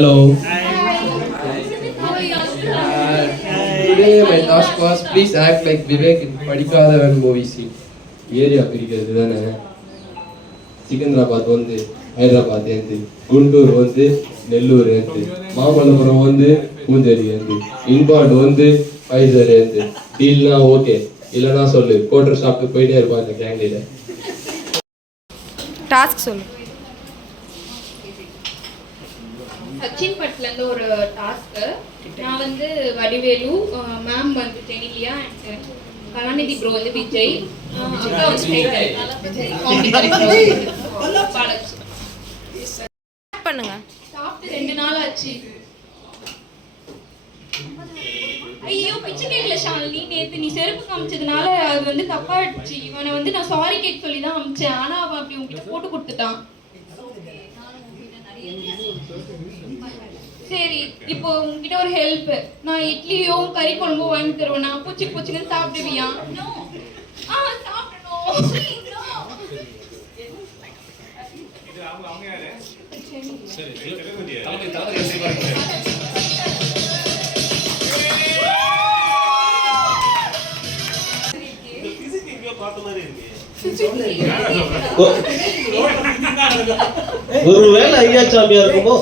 Hello. Today my task was please act like Vivek in Padikadavan movie scene. Area பிரிக்கிறது தானே. சிக்கந்தராபாத் வந்து ஹைதராபாத் ஏந்து, குண்டூர் வந்து நெல்லூர் ஏந்து, மாமல்லபுரம் வந்து பூஞ்சேரி ஏந்து, இன்பாண்ட் வந்து பைசர் ஏந்து. டீல்னா ஓகே, இல்லைன்னா சொல்லு. கோட்டர் ஷாப்புக்கு போயிட்டே இருப்பா இந்த கேண்டில. டாஸ்க் சொல்லு. சச்சின் பட்லேருந்து ஒரு டாஸ்க்கு. நான் வந்து வடிவேலு, மேம் வந்து ஜெனிலியா அண்ட் கலாநிதி ப்ரோ வந்து விஜய், அக்கா வந்து பண்ணுங்க. சாப்பிட்டு 2 நாள் ஆச்சு. ஐயோ பிச்சை கேட்கல ஷாலினி, நேற்று நீ செருப்பு காமிச்சதுனால அது வந்து தப்பாயிடுச்சு. இவனை வந்து நான் சாரி கேட்க சொல்லி தான் அமிச்சேன். ஆனால் அவன் அப்படி உங்ககிட்ட போட்டு கொடுத்துட்டான். சரி, இப்போ உங்ககிட்ட ஒரு ஹெல்ப். நான் இட்லியும் கறி குழம்பும் வாங்கி தருவேன். நான் பூச்சின்னு சாப்பிடுவியா? சாப்பிடணும். ஒருவேளை ஐயாச்சாமியா இருக்குமோ?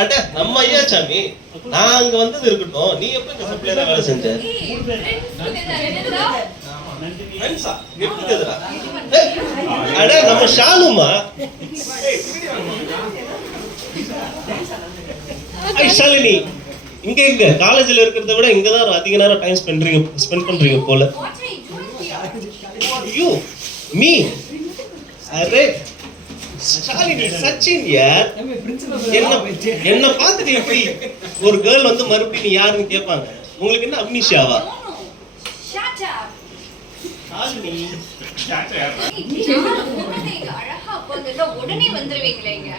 அட நம்ம ஐயாச்சாமி, நான் அங்க வந்தது இருக்கட்டும். நீ எப்ப இந்த சப்ளையரா வேலை செஞ்ச? அட நம்ம ஷாலுமா. ஷாலினி, இங்க எங்க காலேஜ்ல இருக்கிறத விட இங்கதான் அதிக நேரம் டைம் ஸ்பெண்ட் பண்றீங்க போல. ஐயோ மீ, அரே ஷாலினி, சச்சின் யார். என்ன பார்த்துட்டு எப்படி ஒரு கேர்ள் வந்து மறுபடியும் நீ யாருன்னு கேட்பாங்க? உங்களுக்கு என்ன அம்னிஷாவா? உடனே வந்துருவீங்களேங்க.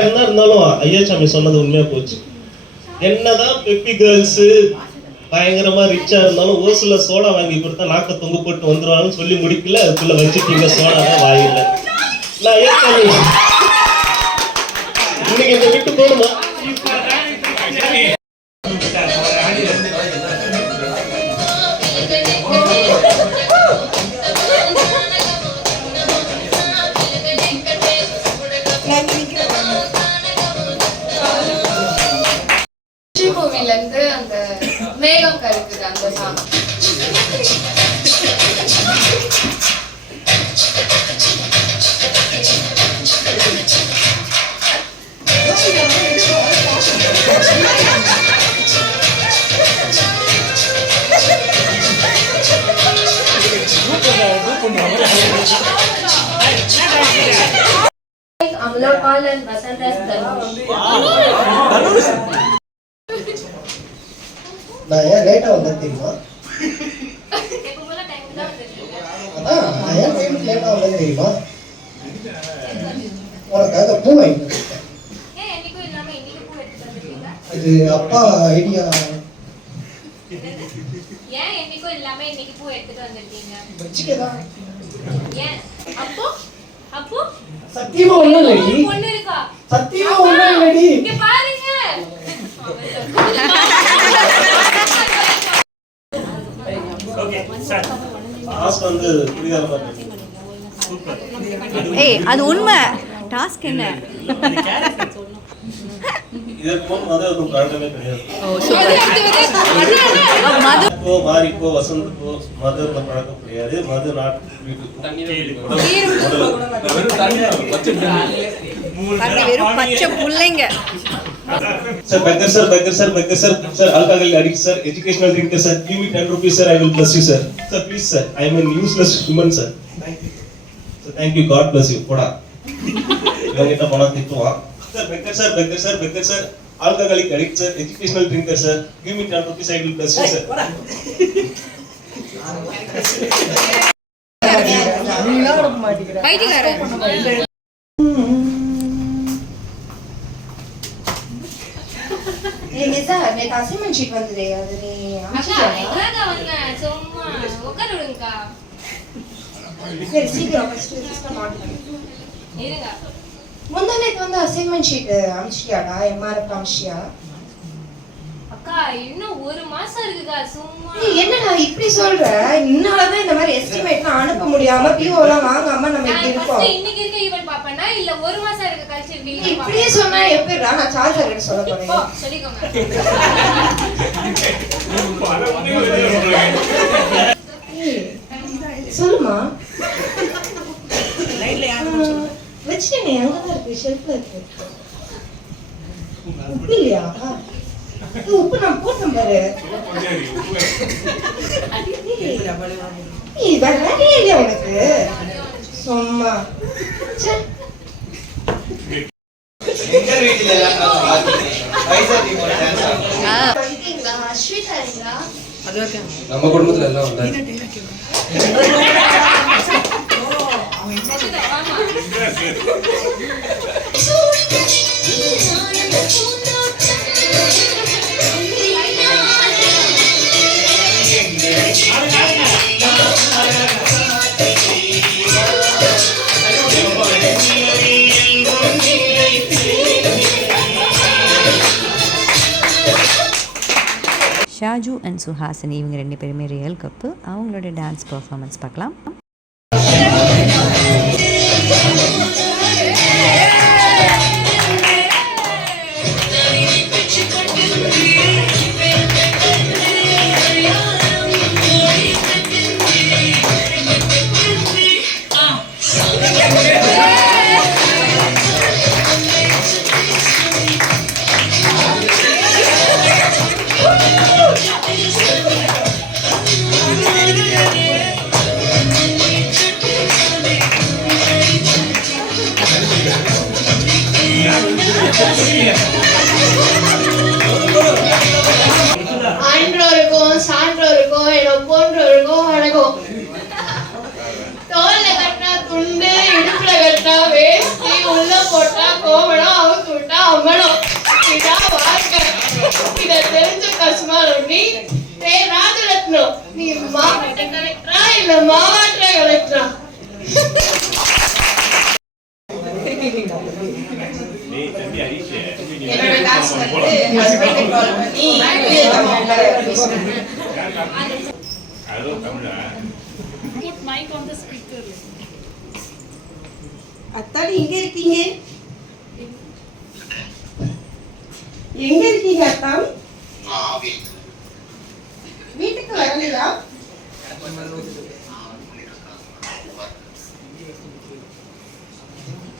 இருந்தாலும் ஐயாச்சாமி சொன்னது உண்மையா போச்சு. என்னதான் பெப்பி கேர்ள்ஸ் பயங்கரமா ரிச்சா இருந்தாலும் ஒரு சில சோடா வாங்கி கொடுத்தா நாக்க தொங்க போட்டு வந்துருவாங்கன்னு சொல்லி முடிக்கல. அதுக்குள்ள வச்சுட்டீங்க சோடா தான் வாயில. நான் ஐயாச்சாமி இன்னைக்கு இந்த விட்டு போகணுமா? மூவிலேருந்து அந்த மேகம் கருக்குது அந்த song. Amlapal and Vasant as Dhanush. நான் ஏன் லேட்டா வந்தேன் தெரியுமா? அதான் நான் ஏன் டைமுக்கு லேட்டா வந்தேன் தெரியுமா? உனக்காக பூ வாங்கிட்டு வந்தேன். இது அப்பா ஐடியா. ஏன் என்னைக்கும் இல்லாம இன்னைக்கு பூ எடுத்துட்டு வந்திருக்கீங்க? வச்சுக்கதான். ஏன் அப்போ அப்போ சத்தியமா ஒண்ணும் இல்லடி. பொண்ணு இருக்கா? சத்தியமா ஒண்ணும் இல்லடி. இங்க பாருங்க. டாஸ்க் வந்து புரியாத மாதிரி. ஏய், அது உண்மை. டாஸ்க் என்ன? இதற்கு மதம் பழக்கமே கிடையாது. மதுக்கோ மாரிக்கோ வசந்துக்கோ மதம் பழக்கம் கிடையாது. மது நாட்டு வெறும் பச்சை புள்ளைங்க. Sir, beggar sir, alcohol addict sir, educational drinker sir, give me 10 rupees sir, I will bless you sir. Sir, please sir, I am a useless human sir. Thank you. Sir, thank you, God bless you. Poda. இவங்கிட்ட போனா திட்டுவான். Sir, beggar sir, alcoholic addict sir, educational drinker sir, give me 10 rupees, I will bless you sir. பைத்தியக்காரன். நீங்க நிசா நேத்து assignment sheet வந்ததே அது நீ அக்கா அனுப்பிச்சியா எங்கக்கா வந்தேன் சும்மா உட்கார விடுங்கக்கா சரி சீக்கிரம் ஃபர்ஸ்ட் சிஸ்டம் ஆன் பண்ணு இருங்க முந்தா நேத்து வந்து அசைன்மெண்ட் ஷீட் அனுப்பிச்சியாடா எம்ஆர்எஃப் அனுப்பிச்சியா அக்கா இன்னும் 1 மாசம் இருக்குக்கா சும்மா நீ என்னடா இப்படி சொல்ற இன்னாலதான் இந்த மாதிரி எஸ்டிமேட்லாம் அனுப்ப முடியாம பிஓலாம் வாங்காம நம்ம இப்படி நான் இருக்கோம் ஃபர்ஸ்ட் இன்னைக்கு இருக்க ஈவென்ட் பாப்பேனா இல்ல 1 மாசம் இருக்க கல்ச்சர் நீ வீக் இப்படியே சொன்னா எப்படிடா நான் சார்ஜர் எடுக்க சொல்ல போறேன் சொல்லிக்கோங்க சொல்லுமா வச்சுட்டேங்க அங்கதான் இருக்கு ஷெல்ஃப்ல இருக்கு உப்பு இல்லையா உப்பு நான் போட்டேன் பாரு நீ வேற வேலையே இல்லையா உனக்கு சும்மா ச்சே. வந்துட்டீங்களா? அஸ்விதா இருக்கா? நம்ம குடும்பத்துல எல்லாம் வந்தாச்சு. ஷாஜு அண்ட் சுஹாசினி இவங்க 2 பேருமே ரியல் கப்பு. அவங்களோட டான்ஸ் பர்ஃபார்மன்ஸ் பார்க்கலாம். ஆன்றோருக்கும் சான்றோருக்கும் என்னை போன்றோருக்கும் வணக்கம். தோல்ல கட்டினா துண்டு, இடுப்புல கட்டினா வேஷ்டி, உள்ள போட்டா கோவணம், அவுத்து விட்டா அம்மனம். இதான் வாழ்க்கை. இதை தெரிஞ்ச கஸ்மாலி ராஜரத்னம். நீ மாவட்ட கலெக்டரா இல்ல மாவட்ட கலெக்டரா? என்னோட டாஸ்க் வந்து ஹஸ்பண்ட் கால் பண்ணி அத்தாடி எங்க இருக்கீங்க? எங்க இருக்கீங்க அத்தா? வீட்டுக்கு வரலையா?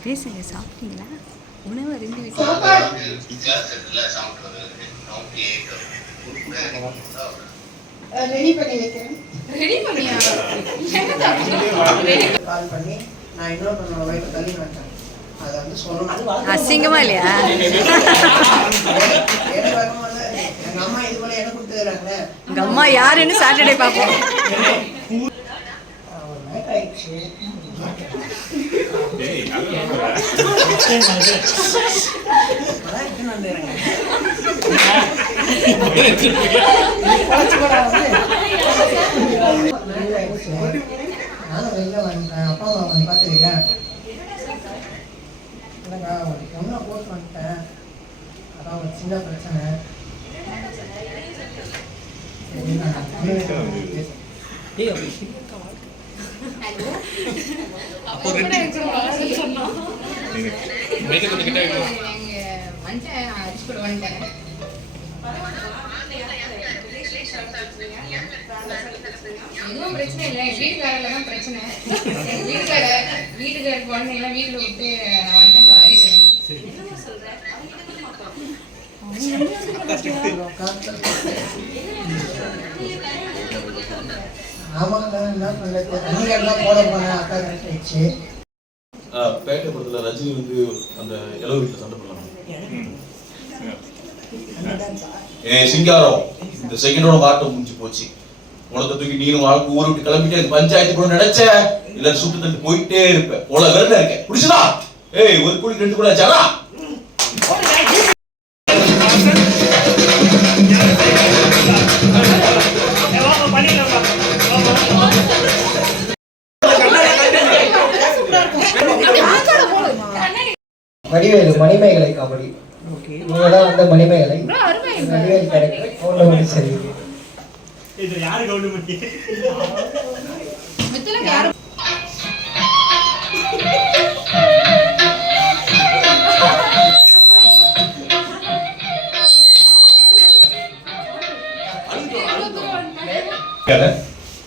பேசுங்க. சாப்பிட்டீங்களா? உணவு அருந்து ரெடி பண்ணி வைக்கிறேன். ரெடி பண்ணியா கால் பண்ணி நான் இன்னொரு ஒய்ஃப் தள்ளி மாட்டேன் அதை வந்து சொல்லணும். அசிங்கமா இல்லையா? எனக்கு வரும்போது எங்க அம்மா இது போல எனக்கு கொடுத்துறாங்க. உங்க அம்மா யாருன்னு சாட்டர்டே பார்ப்போம். ஒரு நைட் ஆயிடுச்சு. அதான் எடுத்துன்னு வந்துடுறேங்க. நானும் வெளில வந்துட்டேன். அப்பா அம்மா வந்து பார்த்துருக்கேன். இல்லைங்க ஒரு பொண்ணை போட்டு வந்துட்டேன். அதான் ஒரு சின்ன பிரச்சனை. சரி நான் எதுவும் பிரச்சனை இல்லை. வீட்டுக்காரர்ல தான் பிரச்சனை. வீட்டுக்கார குழந்தைங்களாம் வீட்டுல விட்டு நான் வந்துட்டேன். ஆமாங்க என்ன பண்ணுறது? நீங்க எல்லாம் போட போனேன். அக்கா கரெக்ட் ஆயிடுச்சு. பேட்டை படத்துல ரஜினி வந்து அந்த இளவு வீட்டுல சண்டை பண்ணலாம். சிங்காரம் இந்த செகண்டோட மாட்டம் முடிஞ்சு போச்சு. உனக்கு தூக்கி நீனும் வாழ்க்கை ஊரை விட்டு கிளம்பிட்டு பஞ்சாயத்து கூட நினைச்ச இல்ல சுட்டு தட்டு போயிட்டே இருப்ப. உலக வேலை இருக்க புடிச்சதா? ஒரு கோடி 2 கோடி ஆச்சாரா? மணிமேகலை காமெடி. இவங்க தான் வந்து மணிமேகலை. வடிவேல் கேரக்டர் கவுண்டமணி சரி. இது யாரு கவுண்டமணி? மித்தலுக்கு யாரு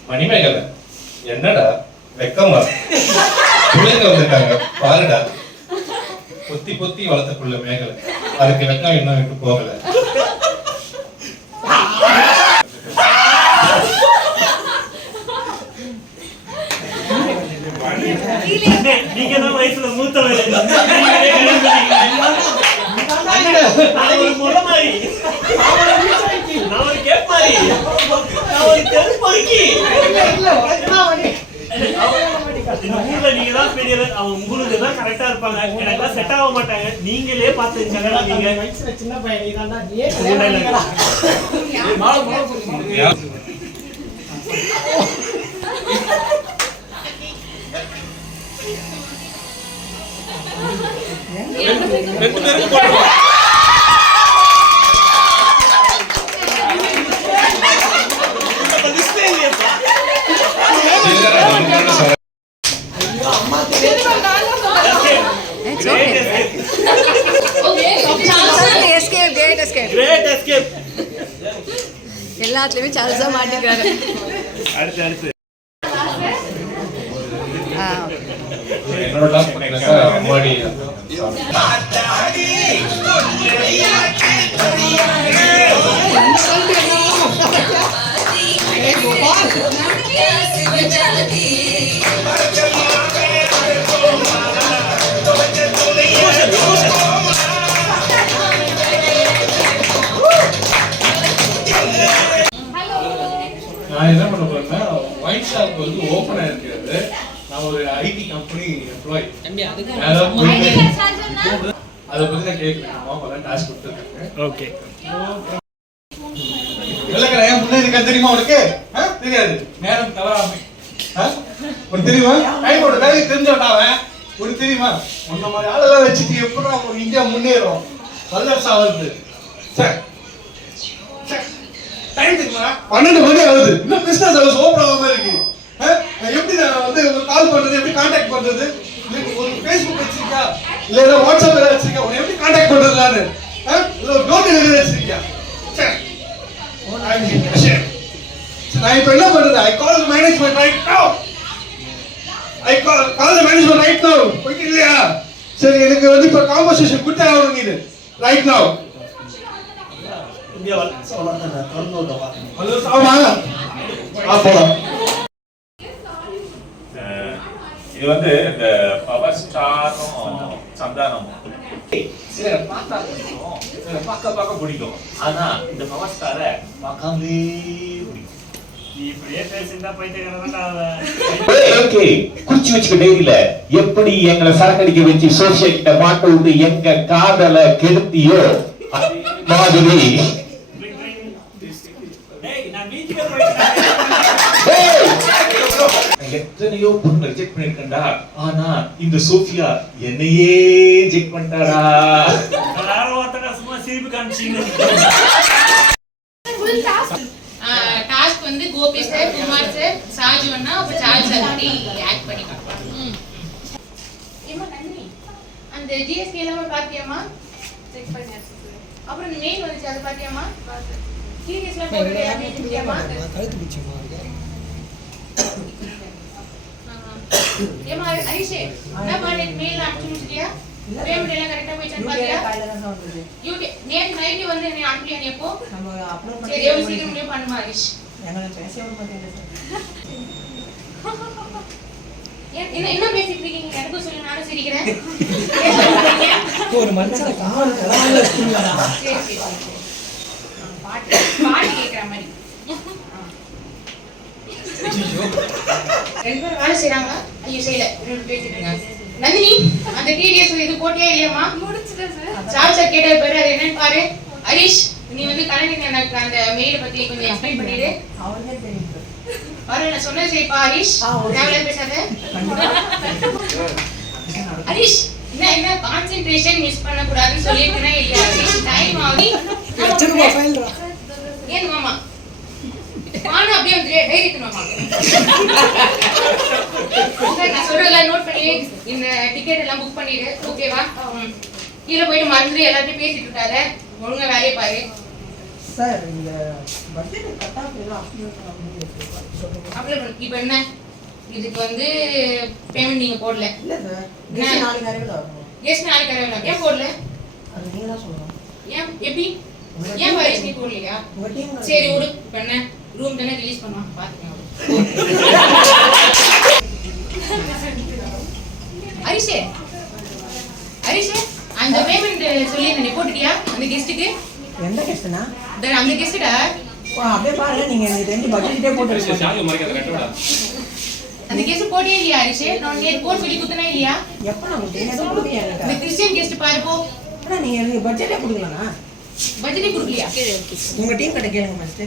மணிமேகலை என்னடா வெக்கமா பிள்ளைங்க வந்துட்டாங்க பாருடா. பொத்தி பொத்தி வளர்த்தக்குள்ள மேகலை அதுக்கு வெக்கம் இன்னும் விட்டு போகல. நீங்க தான் வயசுல மூத்தவர். நான் ஒரு முறை மாதிரி நான் ஒரு கேப் மாதிரி நான் ஒரு தெரு பொறுக்கி இந்த ஊர்ல நீங்க தான் பெரிய அவங்க உங்களுக்கு தான் கரெக்டா இருப்பாங்க. எனக்கு செட் ஆக மாட்டாங்க. நீங்களே பார்த்து நீங்க சின்ன பையன் நீதான்டா. எல்லாத்துலயுமே சார்ல்ஸா மாட்டிக்கிறாரு. என்னோட டாஸ்க் பண்ணீங்கன்னாக்கா அம்மாடி நான் என்ன பண்ண போறேன்னா ஒயிட் ஷாப் வந்து ஓபன் ஆயிருக்கிறது. நான் ஒரு ஐடி கம்பெனி எம்ப்ளாயி. அதை பத்தி நான் கேட்கிறேன். மாமா டாஸ்க் கொடுத்துருக்காங்க. ஓகே இல்லைங்க முன்னாடி தெரியுமா உனக்கு? தெரியாது. நேரம் தவறாமை உனக்கு தெரியுமா? டைமோட வேலையை தெரிஞ்சவன் உனக்கு தெரியுமா? உன்ன மாதிரி ஆளெல்லாம் வச்சுட்டு எப்படி இந்தியா முன்னேறும்? வல்லரசு ஆகுது. சார் டைம் தெரியுமா? 12 மணி ஆகுது. இன்னும் பிசினஸ் ஹவுஸ் ஓபன் ஆகாம இருக்கு. எப்படி நான் வந்து கால் பண்றது, எப்படி கான்டாக்ட் பண்றது? ஒரு Facebook வச்சிருக்கா இல்ல வாட்ஸ்அப் ஏதாவது வச்சிருக்கா? உன்னை எப்படி கான்டாக்ட் பண்றது? நானு இல்ல டோர் டெலிவரி வச்சிருக்கா? நான் இப்ப என்ன பண்றது? I call the management right now. Call the management right now. போயிட்டு இல்லையா? சரி எனக்கு வந்து இப்ப காம்பன்சேஷன் கொடுத்தே ஆகணும் நீ right now. இந்தியா சொல்லலாம் தரணும்டா. ஹலோ சாமா. போலாம். இது வந்து இந்த பவர் ஸ்டாரும் சந்தானமும் சில பார்த்தா பிடிக்கும், சில பார்க்க பிடிக்கும். ஆனா இந்த பவர் ஸ்டாரை பார்க்காமலே பிடிக்கும். நீ இப்படியே பேசினா ஓகே குச்சி வச்சுக்க டெய்லியில எப்படி எங்களை சரக்கடிக்க வச்சு சோசியல் கிட்ட மாட்ட விட்டு எங்க காதலை கெடுத்தியோ மாதிரி எத்தனையோ பொண்ணு ரிஜெக்ட் பண்ணிருக்கா. ஆனா இந்த சோஃபியா என்னையே ரிஜெக்ட் பண்ணிட்டாடா. சும்மா சிரிப்பு காமிச்சீங்க. டாஸ்க் வந்து கோபி சார், குமார் சார், சாஜு அண்ணா, அப்ப சார்ஜ் சார் அப்படி ஆக்ட் பண்ணி காட்டுவாங்க. ஏமா நந்தினி அந்த ஜிஎஸ்டி எல்லாம் பாத்தியாமா? செக் பண்ணியாச்சு. அப்புறம் மெயில் வந்துச்சு அது பாத்தியாமா? சீரியஸ்ல போடுறே அப்படியே செஞ்சியாமா? கழுத்து பிடிச்சமா இருக்கு. ஏமா ஹரிஷே என்ன பண்ணே மெயில் அனுப்பிச்சிட்டியா? பேமெண்ட் எல்லாம் கரெக்ட்டா போயிடுச்சு பாத்தியா? காலையில தான் வந்தது. நேத்து நைட் வந்து என்ன அனுப்பியா நீ எப்போ? நம்ம அப்லோட் பண்ணி சரி எவ்வளவு சீக்கிரம் முடிய பண்ணுமா ஹரிஷ்? எங்கள பேசவே மாட்டேங்க சார். என்ன பேசிட்டு இருக்கீங்க? எனக்கு சொல்லுங்க நானும் சிரிக்கிறேன். ஒரு மனுஷன கால் கலவால வச்சிருக்கீங்களா? சரி சரி. பாட்டு கேக்குற மாதிரி. ரெண்டு பேரும் வேலை செய்றாங்க. ஐயோ செய்யல. ரெண்டு பேசிட்டு இருக்காங்க. நந்தினி அந்த டிடிஎஸ் இது போட்டியா இல்லையாமா? முடிச்சிட்டேன் சார். சார் சார் கேட்ட பாரு அது என்னன்னு பாரு. ஹரிஷ் நீ வந்து கலைஞர் எனக்கு அந்த மெயில் பத்தி கொஞ்சம் எக்ஸ்பிளைன் பண்ணிடு. அவளுக்கே தெரியும் சார். பாரு நான் சொன்னது செய்ப்பா ஹரிஷ். தேவையில்ல பேசாத. ஹரிஷ் என்ன கான்சென்ட்ரேஷன் மிஸ் பண்ண கூடாதுன்னு சொல்லிட்டேனா இல்லையா டைம் ஆகி ஏன் மாமா ஆனா அப்படியே வந்து டைரக்ட் மாமா நான் சொல்றதெல்லாம் நோட் பண்ணி இந்த டிக்கெட் எல்லாம் புக் பண்ணிடு ஓகேவா கீழே போயிட்டு மறந்துட்டு எல்லாத்தையும் பேசிட்டு இருக்காத ஒழுங்கா வேலையை பாரு சார் இந்த பட்ஜெட் கட் ஆஃப் எல்லாம் அப்ளை பண்ணு இப்போ என்ன இதுக்கு வந்து பேமெண்ட் நீங்க போடல இல்ல சார் கெஸ்ட் நாளைக்கு அரைவல் ஆகும் கெஸ்ட் நாளைக்கு அரைவல் ஏன் போடல அது நீங்க தான் சொல்லணும் ஏன் எப்படி ஏன் வைஸ் நீ போடலையா உங்க டீம் சரி விடு பண்ண ரூம் தானே ரிலீஸ் பண்ணுவாங்க பாத்துக்கோங்க ஹரிஷே ஹரிஷே அந்த பேமெண்ட் சொல்லி நீ போட்டுட்டியா அந்த கெஸ்ட்டுக்கு எந்த கெஸ்ட்னா அந்த கெஸ்ட்டா அப்படியே பாருங்க நீங்க எனக்கு ரெண்டு பட்ஜெட்டே போட்டு அந்த கெஸ்ட் போட்டே இல்லையா ஹரிஷே நான் நேத்து போன் சொல்லி குத்துனா இல்லையா எப்ப நமக்கு ஏதோ கொடுத்தீங்க எனக்கு இந்த கிறிஸ்டியன் கெஸ்ட் பாரு போ ஆனா நீங்க எனக்கு பட்ஜெட்டே கொடுக்கலனா பட்ஜெட்டே கொடுக்கலையா உங்க டீம் கிட்ட கேளுங்க ஃபர்ஸ்ட்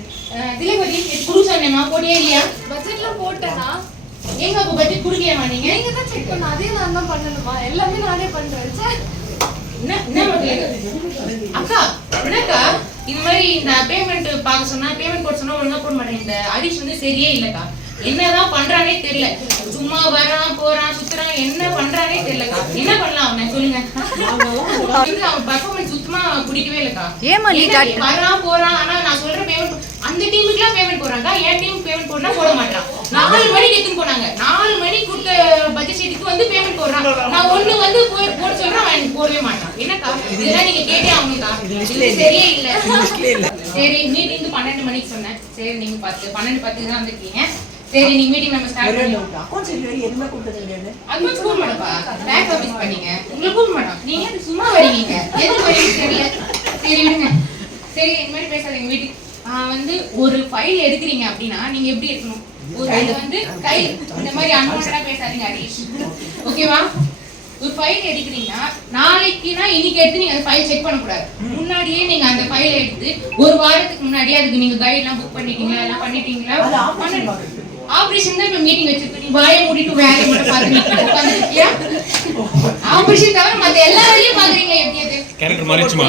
திலகவதி குரு சொன்னேமா போட்டே இல்லையா பட்ஜெட்ல போட்டேனா எங்க அப்ப பட்ஜெட் குடுக்கலையாமா நீங்க நீங்க தான் செக் பண்ண அதே நான் தான் பண்ணணுமா எல்லாமே நானே பண்றேன் சார் என்ன அக்கா என்னக்கா இந்த மாதிரி இந்த பேமெண்ட் பார்க்க சொன்னா பேமெண்ட் போட சொன்னா ஒழுங்கா போட மாட்டேன் இந்த ஹரிஷ் வந்து சரியே இல்லக்கா என்னதான் பண்றானே தெரியல சும்மா வரான் போறான் சுத்துறான் என்ன பண்றானே தெரியலக்கா என்ன பண்ணலாம் அவனை சொல்லுங்க அவன் பர்ஃபார்மன்ஸ் சுத்தமா பிடிக்கவே இல்லக்கா ஏமா நீ வரான் போறான் ஆனா நான் சொல்ற பேமெண்ட் அந்த டீமுக்குலாம் பேமெண்ட் போடுறாங்க என் டீம் பேமெண்ட் போடுறா போட மாட்டான் 4 மணிக்கு எடுத்துன்னு போனாங்க 4 மணிக்கு கொடுத்த பட்ஜெட் ஷீட்டுக்கு வந்து பேமெண்ட் போடுறான் நான் ஒண்ணு வந்து போட சொல்றேன் அவன் எனக்கு போடவே மாட்டான் என்னக்கா இதெல்லாம் நீங்க கேட்டே ஆகணும்க்கா இது சரியே இல்ல சரி மீட்டிங் 12 மணிக்கு சொன்னேன் சரி நீங்க 12:10 தான் வந்திருக்கீங்க சரி நீங்க மீட்டிங் நம்ம ஸ்டார்ட் பண்ணலாம் அக்கவுண்ட்ஸ் இல்ல எதுமே கொடுத்தது இல்லையா அட்வான்ஸ் கூப்பிட மாட்டப்பா பேக் ஆபீஸ் பண்ணீங்க உங்களை கூப்பிட மாட்டோம் நீங்க சும்மா வரீங்க எதுக்கு வரீங்க தெரியல சரி விடுங்க சரி இந்த மாதிரி பேசாதீங்க வீட்டுக்கு வந்து ஒரு ஃபைல் எடுக்கிறீங்க அப்படின்னா நீங்க எப்படி எடுக்கணும் ஒரு அது வந்து கை இந்த மாதிரி அன்வான்டா பேசாதீங்க ஹரிஷ் ஓகேவா ஒரு ஃபைல் எடுக்கிறீங்கன்னா நாளைக்குனா இன்னைக்கு எடுத்து நீங்க அந்த ஃபைல் செக் பண்ண கூடாது முன்னாடியே நீங்க அந்த ஃபைலை எடுத்து ஒரு வாரத்துக்கு முன்னாடியே அதுக்கு நீங்க கைட்லாம் புக் பண்ணிட்டீங்களா எல்லாம் பண்ணிட்டீங்களா ஆபரேஷன் தான் இப்ப மீட்டிங் வச்சிருக்கு நீ வாயை மூடிட்டு வேலையை மட்டும் பாத்துட்டு உட்கார்ந்திருக்கியா ஆபரேஷன் தவிர மத்த எல்லா வேலையும் பாக்குறீங்க எப்படி அது கேரக்டர் மாறிடுச்சுமா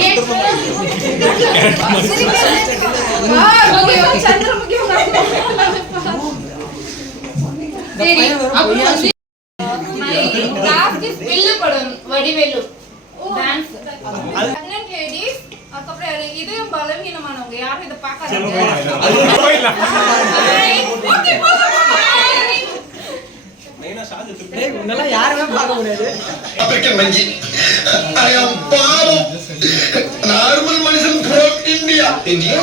சரி அப்புறம் வந்து கிராஃப்ட் ஸ்பில் படம் வடிவேலு டான்ஸ் பிரெக்னன்ட் லேடிஸ் அதுக்கப்புறம் இதயம் பலவீனமானவங்க யாரும் இதை பார்க்காதீங்க உன்னெல்லாம் யாருமே பார்க்க முடியாது நார்மல் மனுஷன் India India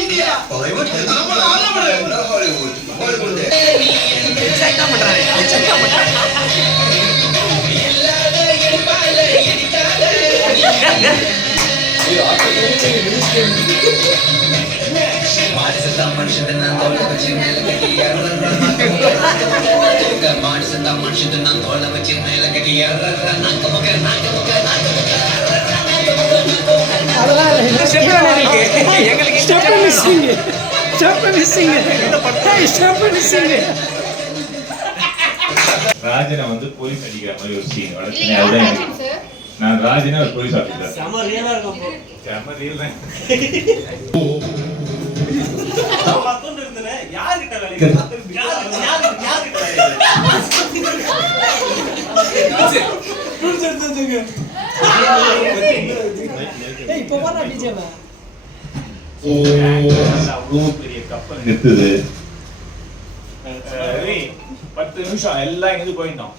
India Hollywood Hollywood ராஜனை வந்து போலீஸ் அடிக்கிற மாதிரி ஒரு சீன் வளர்ச்சினே அதுதான் எனக்கு. நான் ராஜனே ஒரு போலீஸ் ஆஃபீஸர் செம ரியலா இருக்கும் செம ரியல் தான் மத்தொன்று இருந்தனே யார்கிட்ட வேலைக்கு யார்கிட்ட இப்போ வர டிஜேவா அவ்வளோ பெரிய கப்பல் நிறுத்துது 10 நிமிஷம் எல்லாம் எங்க போயிட்டோம்